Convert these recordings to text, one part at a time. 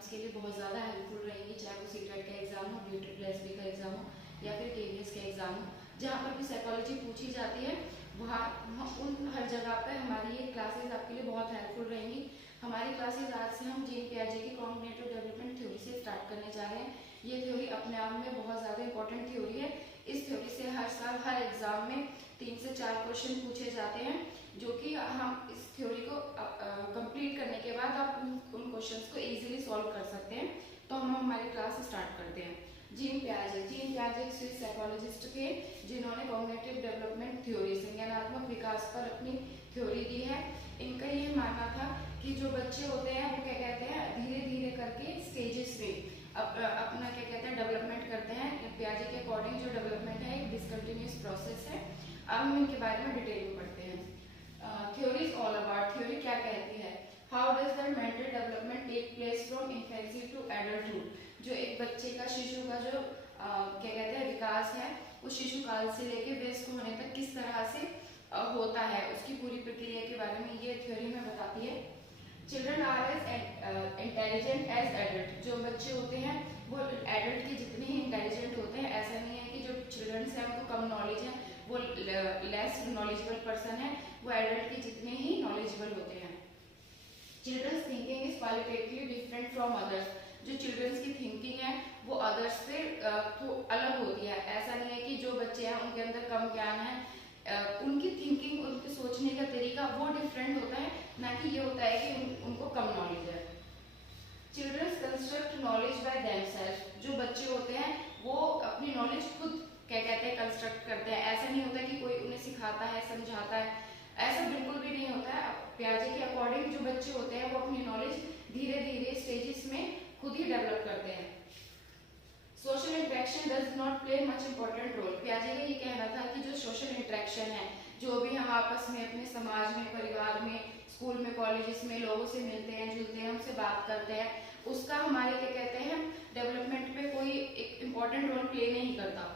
Exams के लिए बहुत ज़्यादा हेल्पफुल रहेंगी, चाहे वो सीटेट का एग्जाम हो, DTPSB का एग्जाम हो या फिर KVS का एग्जाम हो। जहाँ पर भी साइकोलॉजी पूछी जाती है वहाँ उन हर जगह पर हमारी ये क्लासेस आपके लिए बहुत हेल्पफुल रहेंगी। हमारी क्लासेस आज से हम जीन पियाजे की कॉग्निटिव डेवलपमेंट थ्योरी से स्टार्ट करने जा रहे हैं। ये थ्योरी अपने आप में बहुत ज़्यादा इंपॉर्टेंट थ्योरी है। इस थ्योरी से हर साल हर एग्जाम में 3 से 4 क्वेश्चन पूछे जाते हैं, जो कि हम इस थ्योरी को कंप्लीट करने के बाद आप उन क्वेश्चंस को इजीली सॉल्व कर सकते हैं। तो हम हमारी क्लास स्टार्ट करते हैं। जीन पियाजे एक स्विस साइकोलॉजिस्ट थे जिन्होंने कॉग्निटिव डेवलपमेंट थ्योरी, संज्ञानात्मक विकास पर अपनी थ्योरी दी है। इनका ये मानना था कि जो बच्चे होते हैं वो क्या कहते हैं धीरे धीरे करके स्टेजेस में अपना क्या कहते हैं डेवलपमेंट करते हैं। पियाजे के अकॉर्डिंग जो डेवलपमेंट है एक डिसकंटिन्यूअस प्रोसेस है। अब हम इनके बारे में डिटेल में पढ़ते हैं। Theory is all about, theory क्या कहती है, how does the mental development take place from infancy to adulthood. जो एक बच्चे का, शिशु का जो क्या कहते हैं विकास है वो शिशु काल से लेके वयस्क होने तक किस तरह से होता है, उसकी पूरी प्रक्रिया के बारे में ये थ्योरी में बताती है। Children are as intelligent as adult. जो बच्चे होते हैं वो एडल्ट के जितने ही इंटेलिजेंट होते हैं। ऐसा नहीं है कि जो चिल्ड्रंस हैं उनको कम नॉलेज है, वो लेस नॉलेजेबल पर्सन है, वो एडल्ट के जितने ही नॉलेजेबल होते हैं। Children's thinking is qualitatively different from others. जो चिल्ड्रंस की थिंकिंग है वो अदर्स से तो अलग होती है। ऐसा नहीं है कि जो बच्चे हैं उनके अंदर कम ज्ञान है, उनकी थिंकिंग, उनके सोचने का तरीका वो डिफरेंट होता है, ना कि ये होता है कि उनको कम नॉलेज है। Childrens construct knowledge by themselves. जो बच्चे होते हैं वो अपनी नॉलेज खुद क्या कहते हैं कंस्ट्रक्ट करते हैं। ऐसा नहीं होता कि कोई उन्हें सिखाता है, समझाता है, ऐसा बिल्कुल भी नहीं होता है। पियाजे के अकॉर्डिंग जो बच्चे होते हैं वो अपनी नॉलेज धीरे धीरे स्टेजेस में खुद ही डेवलप करते हैं। Social interaction does not play much important role. पियाजे का ये कहना था कि जो सोशल इंटरेक्शन है, जो भी हम आपस में अपने समाज में, परिवार में, स्कूल में, कॉलेजेस में लोगों से मिलते हैं, जुलते हैं, उनसे बात करते हैं, उसका हमारे क्या कहते हैं डेवलपमेंट में कोई एक इम्पोर्टेंट रोल प्ले नहीं करता।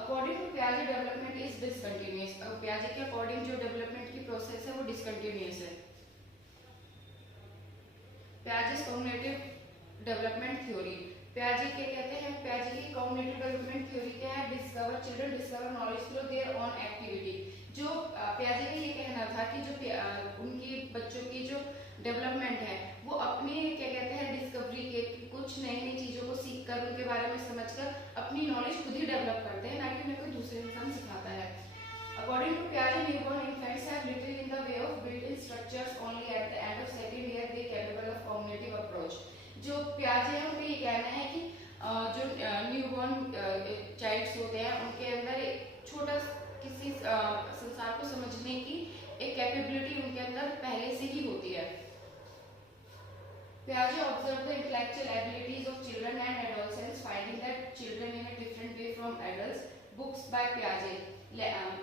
अकॉर्डिंग टू पियाजे डेवलपमेंट इज डिसकंटिन्यूअस। पियाजे के अकॉर्डिंग जो डेवलपमेंट की प्रोसेस है वो डिसकंटिन्यूअस है। Piaget's cognitive development theory. पियाजे क्या कहते हैं, पियाजे की कॉग्निटिव डेवलपमेंट थ्योरी क्या है, discover children discover knowledge through their on activity. जो पियाजे का ये कहना था कि जो उनकी बच्चों की जो डेवलपमेंट है वो अपने क्या कहते हैं डिस्कवरी के, कुछ नई नई चीजों को सीख कर, उनके बारे में समझकर अपनी नॉलेज खुद ही डेवलप करते हैं, ना कि उन्हें कोई दूसरे इंसान सिखाता है। According to Piaget, newborn infants have little in the way of built-in structures. Only at the end of second year they capable of cognitive approach. जो पियाजे हैं उनका ये कहना है कि जो न्यूबॉर्न चाइल्ड्स होते हैं उनके अंदर एक छोटा किसी संसार को समझने की एक कैपेबिलिटी उनके अंदर पहले से ही होती है। Piaget observed the intellectual abilities of children and adolescents, finding that children in a different way from adults. Books by Piaget.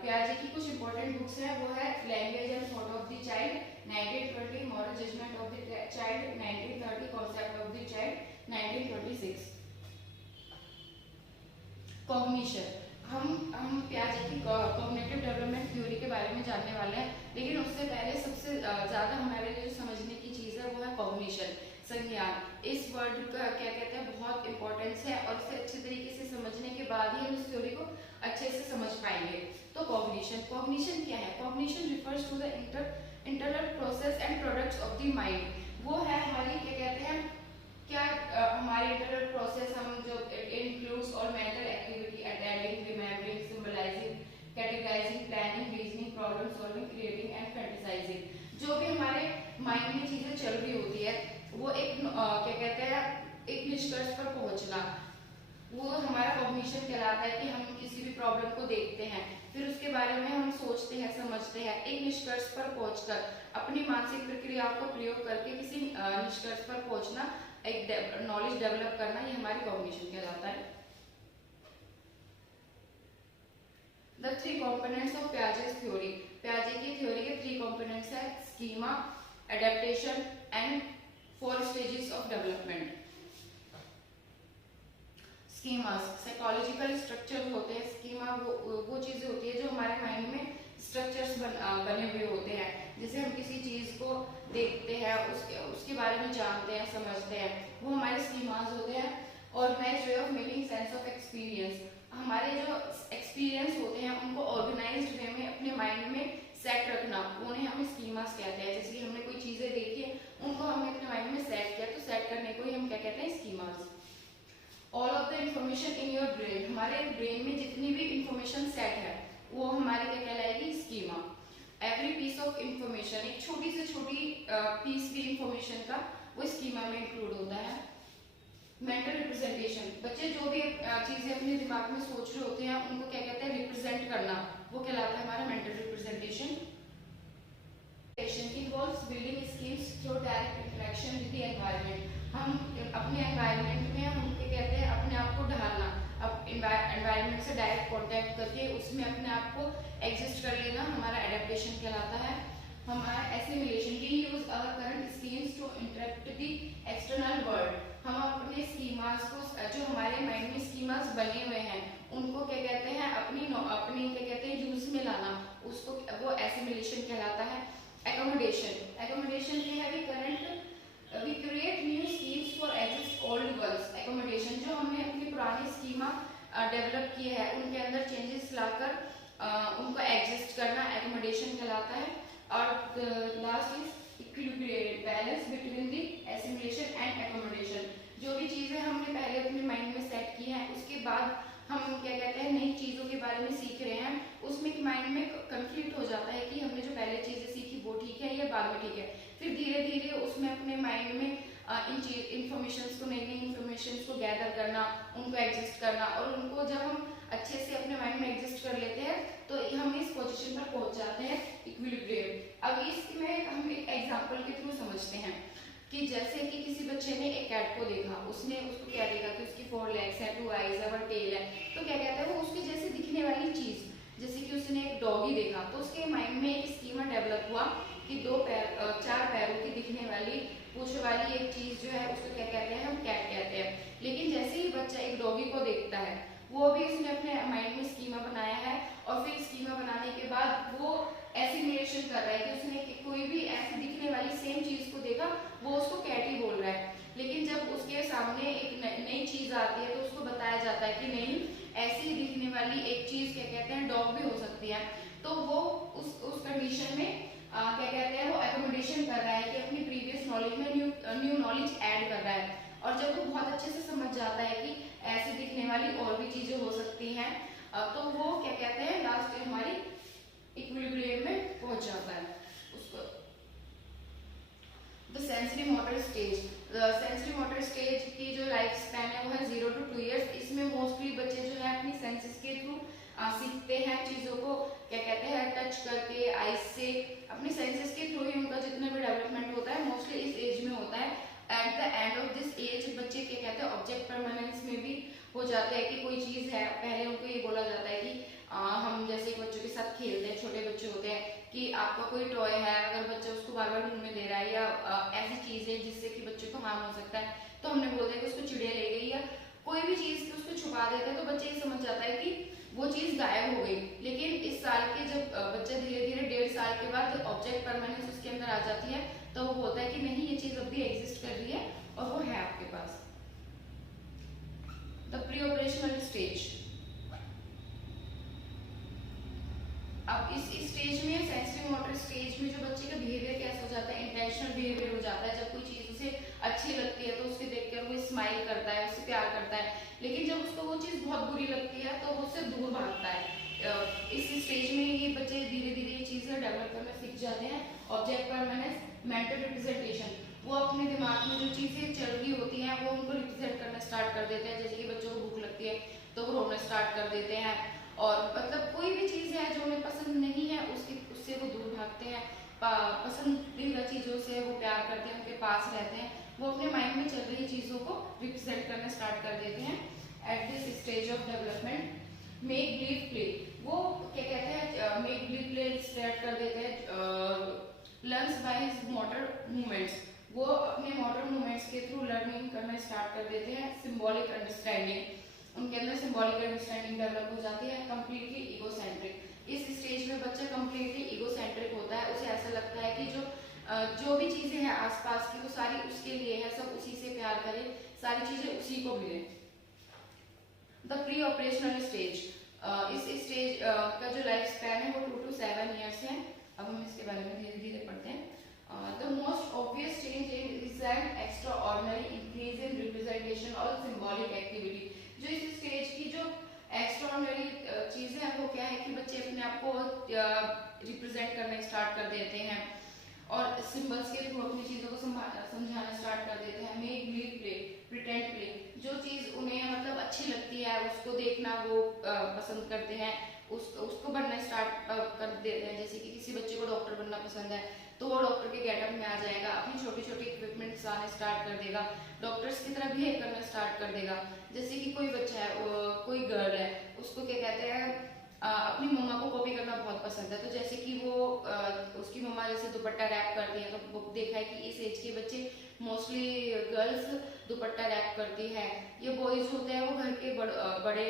पियाजे की कुछ इंपॉर्टेंट बुक्स हैं, वो है language and thought of the child 1920, moral judgement of the child 1930, concept of the child 1926। Cognition. हम पियाजे की cognitive development theory के बारे में जानने वाले हैं, लेकिन उससे पहले सबसे ज्यादा हमारे लिए समझने की चीज है वो है कॉग्निशन, संज्ञान। इस वर्ड का क्या कहते हैं बहुत इंपॉर्टेंस है, और इसे अच्छे तरीके से समझने के बाद ही हम इस थ्योरी को अच्छे से समझ पाएंगे। तो कॉग्निशन क्या है, cognition refers to the internal process and products of the mind. वो है हमारी क्या कहते हैं क्या हमारे इंटरनल प्रोसेस, हम जो इंक्लूड्स और mental activity, attending, remembering, symbolising, categorising, planning, reasoning, problem solving, creating and fantasising. जो भी हमारे माइंड में चीजें चल रही होती है वो एक क्या कहते हैं एक निष्कर्ष पर पहुंचना, वो हमारा कॉग्निशन कहलाता है। कि हम किसी भी प्रॉब्लम को देखते हैं, फिर उसके बारे में हम सोचते हैं, समझते हैं, एक निष्कर्ष पर पहुंचकर अपनी मानसिक प्रक्रियाओं का प्रयोग करके किसी निष्कर्ष पर पहुंचना, एक नॉलेज डेवलप करना, ये हमारी कॉग्निशन कहलाता है। The three components of Piaget's theory. पियाजे की थ्योरी के 3 components है, schema, adaptation and 4 stages of development. Schemas psychological structure होते हैं। स्कीमा वो चीजें होती है जो हमारे माइंड में स्ट्रक्चर्स बने हुए होते हैं। जैसे हम किसी चीज को देखते हैं, उसके बारे में जानते हैं, समझते हैं, वो हमारे स्कीमास होते हैं। Organise way of making sense of experience, हमारे जो एक्सपीरियंस होते हैं उनको ऑर्गेनाइज्ड वे में अपने माइंड में सेट रखना, उन्हें हम स्कीमास कहते हैं। जैसे कि हमने कोई चीजें देखी उनको हमने अपने माइंड में सेट किया, तो सेट करने को ही हम क्या कहते हैं, schemas. All of the information in your brain, हमारे ब्रेन में जितनी भी इंफॉर्मेशन सेट है वो हमारी क्या कहलाएगी, schema. Every piece of information, एक छोटी से छोटी पीस भी इंफॉर्मेशन का वो स्कीमा में इंक्लूड होता है। मेंटल रिप्रेजेंटेशन, बच्चे जो भी चीजें अपने दिमाग में सोच रहे होते हैं उनको क्या कहते हैं, रिप्रेजेंट करना, वो कहलाता है हमारा mental representation. Involves building schemes through direct interaction with the environment, हम अपने एनवायरनमेंट में हम क्या कहते हैं, अपने आप को ढालना, अब एनवायरनमेंट से डायरेक्ट कांटेक्ट करके उसमें अपने आप को एग्जिस्ट कर लेना, हमारा एडेप्टेशन कहलाता है। हमारा assimilation, we use our current schemes to interact the external world, हम अपने स्कीमास को, जो हमारे माइंड में स्कीमास बने हुए हैं उनको क्या कहते हैं, अपनी क्या कहते हैं, यूज में लाना, उसको वो एसिमिलेशन कहलाता है। एकोमोडेशन, एकोमोडेशन क्या है, we create new schemes for adjust old words. Accommodation, जो हमने अपनी पुरानी स्कीमा डेवलप किए हैं उनके अंदर चेंजेस लाकर उनको एडजस्ट करना एकोमोडेशन कहलाता है। और last is equilibrium, balance between the assimilation and accommodation, जो भी चीजें हमने पहले अपने माइंड में सेट की हैं उसके बाद हम क्या कहते हैं, नई चीजों के बारे में सीख रहे हैं, उसमें माइंड में कंफ्लिक्ट हो जाता है कि हमने जो पहले चीजें सीखी वो ठीक है या बाद में ठीक है। फिर धीरे धीरे उसमें अपने माइंड में इन इंफॉर्मेशन को, नई नई इंफॉर्मेशन को गैदर करना, उनको एडजस्ट करना, और उनको जब हम अच्छे से अपने माइंड में एडजस्ट कर लेते हैं तो हम इस पोजीशन पर पहुंच जाते हैं, इक्विलिब्रियम। अब इसमें हम एक एग्जांपल के थ्रू समझते हैं कि जैसे कि किसी बच्चे ने एक कैट को देखा, उसने उसको क्या देखा कि उसकी 4 लेग्स है, 2 आईज है, 1 टेल है, तो क्या कहता है, वो उसके जैसे दिखने वाली चीज, जैसे कि उसने एक डॉगी देखा तो उसके माइंड में एक स्कीमा डेवलप हुआ कि 4 पैरों की दिखने वाली पूंछ वाली एक चीज जो है उसको क्या कहते हैं, हम कैट कहते हैं। लेकिन जैसे ही बच्चा एक डॉगी को देखता है, वो भी उसने अपने माइंड में स्कीमा बनाया है, और फिर स्कीमा बनाने के बाद वो एसिमिलेशन कर रहा है कि उसने कोई भी ऐसी दिखने वाली सेम चीज को देखा, वो उसको कैट ही बोल रहा है। लेकिन जब उसके सामने एक नई चीज आती है तो उसको बताया जाता है कि नहीं, ऐसी दिखने वाली एक चीज क्या कहते हैं, डॉग भी हो सकती है। तो वो उस कंडीशन में क्या कहते हैं, वो एकोमोडेशन कर रहा है कि अपनी प्रीवियस नॉलेज में न्यू नॉलेज ऐड कर रहा है। और जब वो बहुत अच्छे से समझ जाता है कि ऐसे दिखने वाली और भी चीजें हो सकती हैं, तो वो क्या कहते हैं, लास्ट हमारी इक्विलिब्रियम में पहुंच जाता है उसको। The sensory motor stage, sensory motor stage की जो लाइफ स्पैन है वो है 0 to 2 years। इसमें मोस्टली बच्चे जो है अपनी सेंसेस के थ्रू सीखते हैं चीजों को, क्या कहते हैं, टच करके, आइज से, अपने सेंसेस के थ्रू ही उनका जितना भी डेवलपमेंट होता है मोस्टली इस एज में होता है। At the end of this age बच्चे क्या कहते हैं, ऑब्जेक्ट परमानेंस में भी हो जाते हैं कि कोई चीज है, पहले उनको ये बोला जाता है कि हम जैसे बच्चों के साथ खेलते हैं, छोटे बच्चे होते हैं कि आपका कोई टॉय है, अगर बच्चा उसको बार बार मुंह में ले रहा है या ऐसी चीज है जिससे कि बच्चे को हार्म हो सकता है, तो हमने बोलते हैं कि उसको चिड़िया ले गई, या कोई भी चीज की उसको छुपा देते हैं, तो बच्चे ये समझ जाता है कि वो चीज गायब हो गई। लेकिन इस साल के जब बच्चा धीरे धीरे 1.5 साल के बाद ऑब्जेक्ट परमानेंस उसके अंदर आ जाती है, तो वो बोलता है कि नहीं, ये चीज अब भी एग्जिस्ट कर रही है और वो है आपके पास। द प्री ऑपरेशनल स्टेज, अब इस स्टेज में, सेंसरी मोटर स्टेज में जो बच्चे का बिहेवियर कैसा हो जाता है, इंटेंशनल बिहेवियर हो जाता है। जब कोई चीज उसे अच्छी लगती है तो उसके देखकर वो स्माइल करता है, उससे प्यार करता है। लेकिन जब उसको वो चीज बहुत बुरी लगती है तो वो उससे दूर भागता है। इस स्टेज में ये बच्चे धीरे धीरे ये चीजें डेवलप करना सीख जाते हैं। ऑब्जेक्ट परमानेंस, मेंटल रिप्रेजेंटेशन, वो अपने दिमाग में जो चीजें चल रही होती हैं वो उनको रिप्रेजेंट करना स्टार्ट कर देते हैं। जैसे कि बच्चों को भूख लगती है तो वो रोना स्टार्ट कर देते हैं, और मतलब कोई भी चीज है जो उन्हें पसंद नहीं है उससे वो दूर भागते हैं। पसंदीदा चीजों से वो प्यार करते हैं, उनके पास रहते हैं, वो अपने माइंड में चल रही चीजों को रिप्रेजेंट करना स्टार्ट कर देते हैं। At this stage of development, make believe play, वो क्या कहते हैं, मेक बिलीव प्ले स्टार्ट कर देते हैं। Learns by his motor movements, वो अपने मोटर मूवमेंट्स के थ्रू लर्निंग करना स्टार्ट कर देते हैं। सिंबॉलिक अंडरस्टैंडिंग, उनके अंदर सिंबॉलिक अंडरस्टैंडिंग डेवलप हो जाती है। कंप्लीटली ईगोसेंट्रिक, इस स्टेज में बच्चा कंप्लीटली ईगोसेंट्रिक होता है। उसे ऐसा लगता है कि जो जो भी चीजें हैं आसपास की वो सारी उसके लिए है, सब उसी से प्यार करे, सारी चीजें उसी को मिले। द प्री ऑपरेशनल स्टेज, इस स्टेज का जो लाइफ स्पैन है वो 2 to 7 ईयर्स है। अब हम इसके बारे में धीरे धीरे पढ़ते हैं। The most obvious change is an extra ordinary increase in representation और सिंबॉलिक एक्टिविटी। जो इस स्टेज की जो एक्स्ट्राऑर्डिनरी चीजें हैं वो क्या है कि बच्चे अपने आप को रिप्रेजेंट करना स्टार्ट कर देते हैं और सिंबल्स के थ्रू अपनी चीजों को समझाना स्टार्ट कर देते हैं। Make believe play, pretend play, जो चीज उन्हें मतलब अच्छी लगती है उसको देखना वो पसंद करते हैं, उसको बनना स्टार्ट कर देते हैं। जैसे कि किसी बच्चे को डॉक्टर बनना पसंद है तो वो डॉक्टर के गेटअप में आ जाएगा, अपनी छोटी छोटी इक्विपमेंट्स आने स्टार्ट कर देगा, डॉक्टर्स की तरह बिहेव करना स्टार्ट कर देगा। जैसे कि कोई बच्चा है, कोई गर्ल है, उसको क्या कहते हैं अपनी मम्मा को कॉपी करना बहुत पसंद है। तो जैसे कि वो उसकी मम्मा जैसे दुपट्टा रैप करती है तो देखा है कि इस एज के बच्चे मोस्टली गर्ल्स दुपट्टा रैप करती है। ये बॉयज होते हैं वो घर के बड़े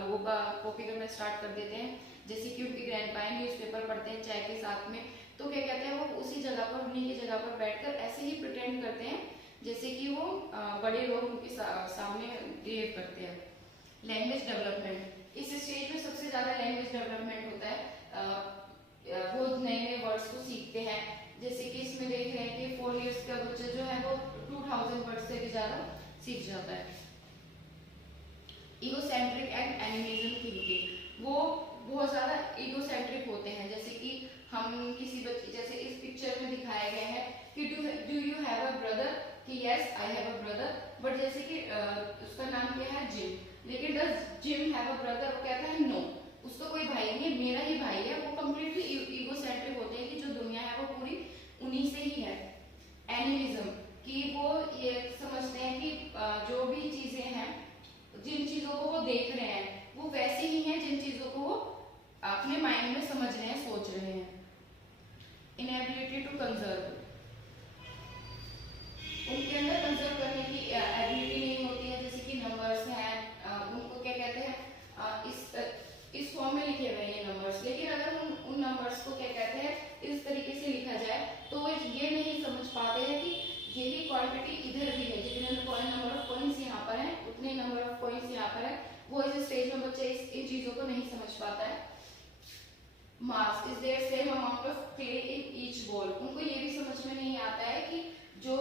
लोगों का कॉपी करना स्टार्ट कर देते हैं। जैसे कि उनके ग्रैंडपा न्यूज़पेपर पढ़ते हैं चाय के साथ में, तो क्या कहते हैं वो उसी जगह पर उन्हीं की जगह पर बैठकर ऐसे ही प्रिटेंड करते हैं जैसे कि वो बड़े लोग उनके सामने बिहेव करते हैं। लैंग्वेज डेवलपमेंट, इस स्टेज में सबसे ज्यादा लैंग्वेज डेवलपमेंट होता है। वो नए नए वर्ड्स को सीखते हैं। जैसे कि इसमें देख रहे हैं कि 4 इयर्स का बच्चा जो है वो 2000 वर्ड्स से भी ज्यादा सीख जाता है। इगोसेंट्रिक एंड एनिमिज्म थिंकिंग, वो बहुत ज्यादा इगोसेंट्रिक होते हैं। जैसे कि हम किसी बच्चे, जैसे इस पिक्चर में दिखाया गया है कि do you have a brother, कि yes I have a brother, but जैसे कि उसका नाम क्या है जिम, लेकिन does Jim have a brother, वो कहता है नो, उसका कोई भाई नहीं है, मेरा ही भाई है। वो कंप्लीटली इगोसेंट्रिक होते हैं कि जो दुनिया है वो पूरी उन्हीं से ही है। एनिमिज्म, कि वो ये समझते हैं कि जो भी चीजें हैं, जिन चीजों को वो देख रहे हैं वो वैसे ही हैं जिन चीजों को वो अपने माइंड में समझ रहे हैं, सोच रहे हैं। इनएबिलिटी टू कंजर्व, उनके अंदर कंजर्व करने की एबिलिटी नहीं होती है। जैसे कि नंबर्स हैं, उनको क्या कहते हैं इस फॉर्म में लिखे हुए हैं नंबर्स, लेकिन अगर हम उन नंबर्स को क्या कहते हैं इस तरीके से लिखा जाए तो वो ये नहीं समझ पाते हैं कि यही क्वांटिटी इधर भी है, जितने नंबर ऑफ कॉइंस यहाँ पर है उतने नंबर ऑफ कॉइंस यहाँ पर है। वो इस स्टेज में बच्चे इन चीजों को नहीं समझ पाता है। Mass, is there same amount of clay in each ball, उनको ये भी समझ में नहीं आता है कि जो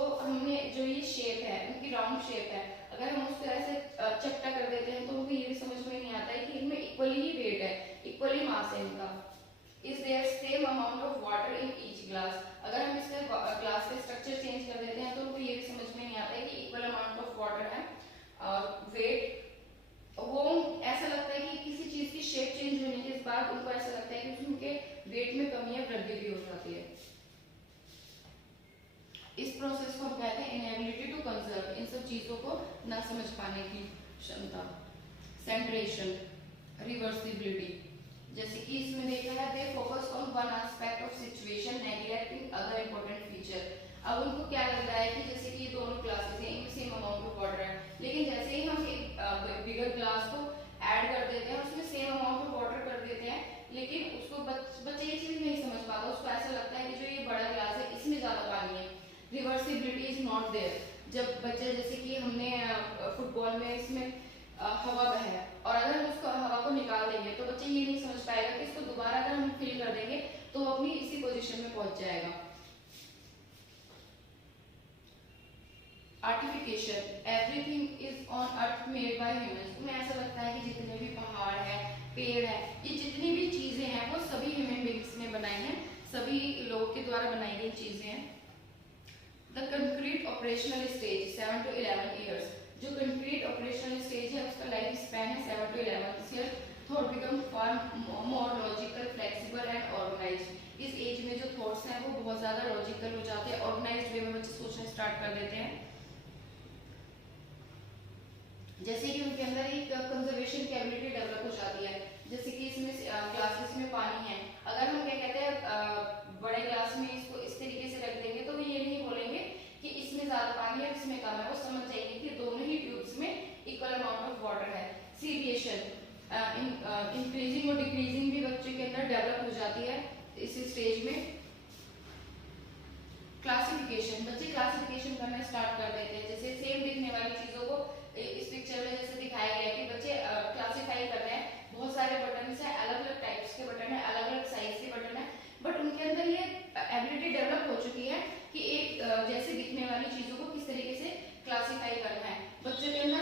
ये शेप है, उनकी राउंड शेप है, अगर हम उस तरह से चपटा कर देते हैं तो उनको ये भी समझ में नहीं आता है कि इनमें इक्वली ही वेट है, इक्वली मास है इनका। Is there same amount of water in each glass, अगर हम इसके ग्लास का स्ट्रक्चर चेंज कर देते हैं तो उनको ये भी समझ में नहीं आता है कि इक्वल अमाउंट ऑफ वाटर है। वेट, वो ऐसा लगता है कि किसी चीज की शेप चेंज होने के बाद उनको ऐसा लगता है कि उनके वेट में कमी या वृद्धि भी हो जाती है। इस प्रोसेस को हम कहते हैं इनएबिलिटी टू कंजर्व, इन सब चीजों को ना समझ पाने की क्षमता। सेंट्रेशन, रिवर्सिबिलिटी, जैसे कि इसमें देखा है they focus on one aspect of situation neglecting other important feature. अब उनको क्या लग रहा है कि जैसे कि दोनों ग्लासेस हैं, इनमें सेम अमाउंट ऑफ वाटर है, लेकिन जैसे ही हम एक बिगर ग्लास को ऐड कर देते हैं, उसमें सेम अमाउंट ऑफ वाटर कर देते हैं, लेकिन उसको बच्चे ये चीज नहीं समझ पाता, उसको ऐसा लगता है कि जो ये बड़ा ग्लास है इसमें ज्यादा पानी है। रिवर्सिबिलिटी इज नॉट देयर, जब बच्चे जैसे कि हमने फुटबॉल में इसमें हवा है और अगर हम उसको हवा को निकाल देंगे तो बच्चे ये नहीं समझ पाएगा कि इसको दोबारा अगर हम फिल कर देंगे तो वो अपनी इसी पोजीशन में पहुंच जाएगा। आर्टिफिकेशन, everything is on earth made by humans, तुम्हें ऐसा लगता है कि जितने भी पहाड़ है, पेड़ है, ये जितनी भी चीजें हैं वो सभी ह्यूमन बीइंग्स ने बनाई हैं, सभी लोगों के द्वारा बनाई गई चीजें हैं। The concrete operational stage 7 to 11 years, जो कंक्रीट ऑपरेशनल स्टेज है उसका लाइफ स्पैन है 7 to 11 year. Thought become far more logical, flexible and organised, इस एज में जो थॉट्स हैं वो बहुत ज्यादा लॉजिकल हो जाते हैं, ऑर्गेनाइज्ड वे में बच्चे सोचना स्टार्ट कर देते हैं। जैसे कि उनके अंदर एक कंजर्वेशन की एबिलिटी डेवलप हो जाती है। जैसे कि इसमें ग्लासेस में पानी है, अगर हम क्या कहते हैं बड़े ग्लास में इसको इस तरीके से रख देंगे तो वो ये नहीं बोलेंगे कि इसमें ज्यादा पानी है इसमें कम है, वो समझ जाएंगे कि दोनों ही ट्यूब्स में इक्वल अमाउंट ऑफ वाटर है। सीरिएशन, इंक्रीजिंग और डिक्रीजिंग भी बच्चे के अंदर डेवलप हो जाती है इस स्टेज में। क्लासिफिकेशन, बच्चे क्लासिफिकेशन करना स्टार्ट कर देते हैं। जैसे सेम दिखने वाली चीजों को इस पिक्चर में जैसे दिखाया गया कि बच्चे क्लासिफाई कर रहे हैं, बहुत सारे बटन है, अलग अलग टाइप्स के बटन है, अलग अलग साइज के बटन है, बट उनके अंदर ये एबिलिटी डेवलप हो चुकी है कि एक जैसे दिखने वाली चीजों को किस तरीके से क्लासिफाई करना है। बच्चों के अंदर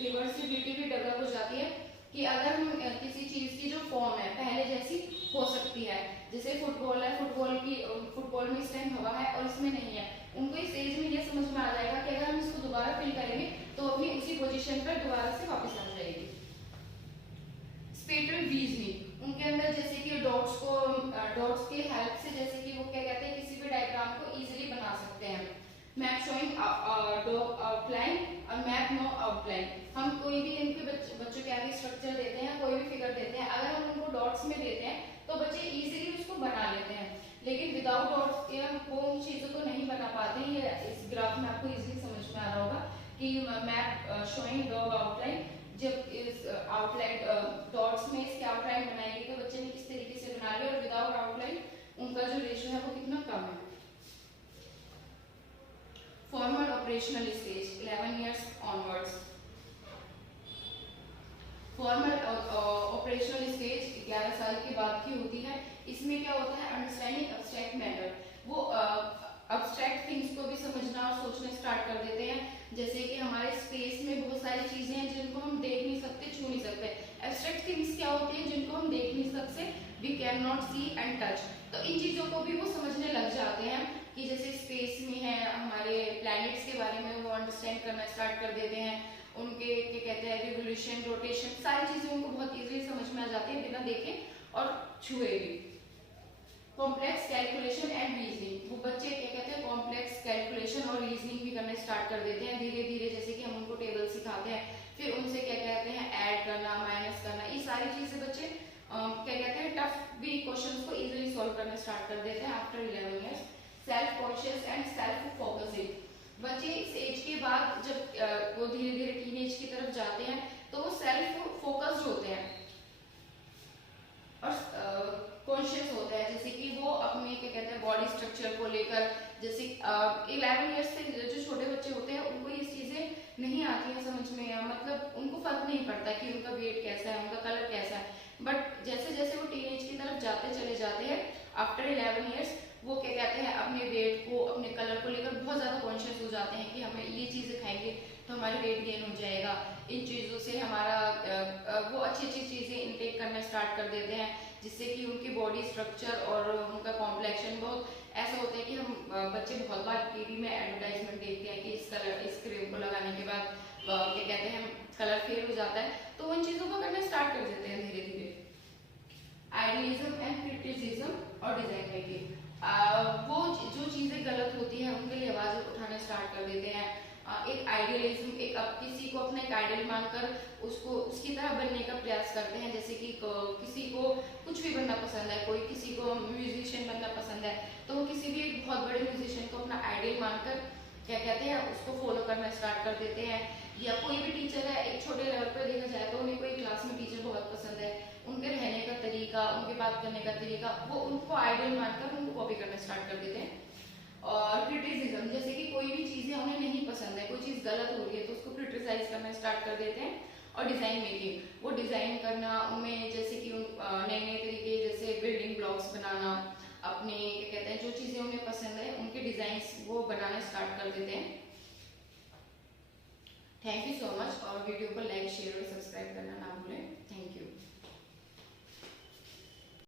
रिवर्सिबिलिटी भी डेवलप हो जाती है कि अगर हम किसी चीज की जो फॉर्म है पहले जैसी हो सकती है, जैसे फुटबॉल है, फुटबॉल में इस टाइम हवा है और इसमें नहीं है, उनको इस एज में ये समझ में आ जाएगा कि अगर हम इसको दोबारा फिल करेंगे तो अपनी उसी पोजीशन पर दोबारा से वापस आ जाएगी। स्पेटल रीजनिंग, उनके अंदर जैसे कि डॉट्स के हेल्प से जैसे कि वो क्या कहते हैं किसी भी डायग्राम को इजीली बना सकते हैं। मैप शोइंग आउटलाइन और मैप नो आउटलाइन, हम कोई भी इनके बच्चों के आगे स्ट्रक्चर देते हैं, कोई भी फिगर देते हैं, अगर हम उनको डॉट्स में देते हैं तो बच्चे इजीली उसको बना लेते हैं, लेकिन विदाउट डॉट्स के वो उन चीजों को नहीं बना पाते हैं। ये इस ग्राफ में आपको इजीली समझ में आ रहा होगा कि मैप शोइंग डॉग आउटलाइन, जब इस आउटलाइन डॉट्स में इसके आउटलाइन बनाएगी तो बच्चे ने किस तरीके से बना लिया, और विदाउट आउटलाइन उनका जो रेशियो है वो कितना कम है। Formal operational stage 11 years onwards, formal operational stage 11 साल के बाद की होती है। इसमें क्या होता है, अंडरस्टैंडिंग एब्स्ट्रैक्ट मैटर, वो एब्स्ट्रैक्ट थिंग्स को भी समझना और सोचना स्टार्ट कर देते हैं। जैसे कि हमारे स्पेस में बहुत सारी चीजें हैं जिनको हम देख नहीं सकते, छू नहीं सकते। एब्स्ट्रैक्ट थिंग्स क्या होती हैं, जिनको हम देख नहीं सकते, we can not see and touch, तो इन चीजों को भी वो समझने लग जाते हैं कि जैसे स्पेस में है, हमारे प्लैनेट्स के बारे में वो अंडरस्टैंड करना स्टार्ट कर देते हैं। उनके क्या कहते हैं रिवोल्यूशन, रोटेशन, सारी चीजें उनको बहुत इजीली समझ में आ जाती है बिना देखे और छुए भी। कॉम्प्लेक्स कैलकुलेशन एंड रीजनिंग, वो बच्चे क्या कहते हैं कॉम्प्लेक्स कैलकुलेशन और रीजनिंग भी करना स्टार्ट कर देते हैं धीरे धीरे। जैसे कि हम उनको टेबल सिखाते हैं, फिर उनसे क्या कहते हैं ऐड करना, माइनस करना, ये सारी चीजें बच्चे क्या कहते हैं टफ भी क्वेश्चंस को इजीली सॉल्व करना स्टार्ट कर देते हैं after 11 years. Self conscious and self focusing, बच्चे इस एज के बाद जब वो धीरे धीरे टीनेज की तरफ जाते हैं तो वो सेल्फ फोकस्ड होते हैं और कॉन्शियस होता है। जैसे कि वो अपने क्या कहते हैं बॉडी स्ट्रक्चर को लेकर, जैसे 11 इयर्स से जो छोटे बच्चे होते हैं उनको ये चीजें नहीं आती हैं समझ में, या मतलब उनको फर्क नहीं पड़ता कि उनका वेट कैसा है, उनका कलर कैसा है। बट जैसे जैसे वो टीनेज की तरफ जाते चले जाते हैं आफ्टर 11 इयर्स, वो क्या कहते हैं अपने वेट को, अपने कलर को लेकर बहुत ज्यादा कॉन्शियस हो जाते हैं कि हमें ये चीजें खाएंगे तो हमारी वेट गेन हो जाएगा, इन चीजों से हमारा वो अच्छी अच्छी चीजें इनटेक करना स्टार्ट कर देते हैं, जिससे कि उनकी बॉडी स्ट्रक्चर और उनका कॉम्प्लेक्शन बहुत ऐसा होता है कि हम बच्चे बहुत बार टीवी में एडवर्टाइजमेंट देखते हैं कि इस क्रीम को लगाने के बाद क्या कहते हैं कलर फेड हो जाता है, तो उन चीजों को करना स्टार्ट कर देते हैं धीरे धीरे। आइडियलिज्म एंड क्रिटिसिज्म और डिजाइन मेकिंग, वो जो चीजें गलत होती है उनके लिए आवाज उठाना स्टार्ट कर देते हैं। एक आइडियलिज्म, एक किसी को अपना एक आइडियल मानकर उसको उसकी तरह बनने का प्रयास करते हैं। जैसे कि किसी को कुछ भी बनना पसंद है, कोई किसी को म्यूजिशियन बनना पसंद है, तो वो किसी भी एक बहुत बड़े म्यूजिशियन को अपना आइडियल मानकर क्या कहते हैं उसको फॉलो करना स्टार्ट कर देते हैं। या कोई भी टीचर है, एक छोटे लेवल पर देखा जाए तो उन्हें कोई क्लास में टीचर बहुत पसंद है, उनके रहने का तरीका, उनके बात करने का तरीका, वो उनको आइडियल मानकर उनको कॉपी करना स्टार्ट कर देते हैं। और क्रिटिसिज्म, जैसे कि कोई भी चीजें उन्हें नहीं पसंद है, कोई चीज गलत हो रही है तो उसको क्रिटिसाइज करना स्टार्ट कर देते हैं। और डिजाइन मेकिंग, वो डिजाइन करना, उनमें जैसे कि नए नए तरीके जैसे बिल्डिंग ब्लॉक्स बनाना, अपने क्या कहते हैं जो चीजें उन्हें पसंद है उनके डिजाइन वो बनाना स्टार्ट कर देते हैं। थैंक यू सो मच, और वीडियो को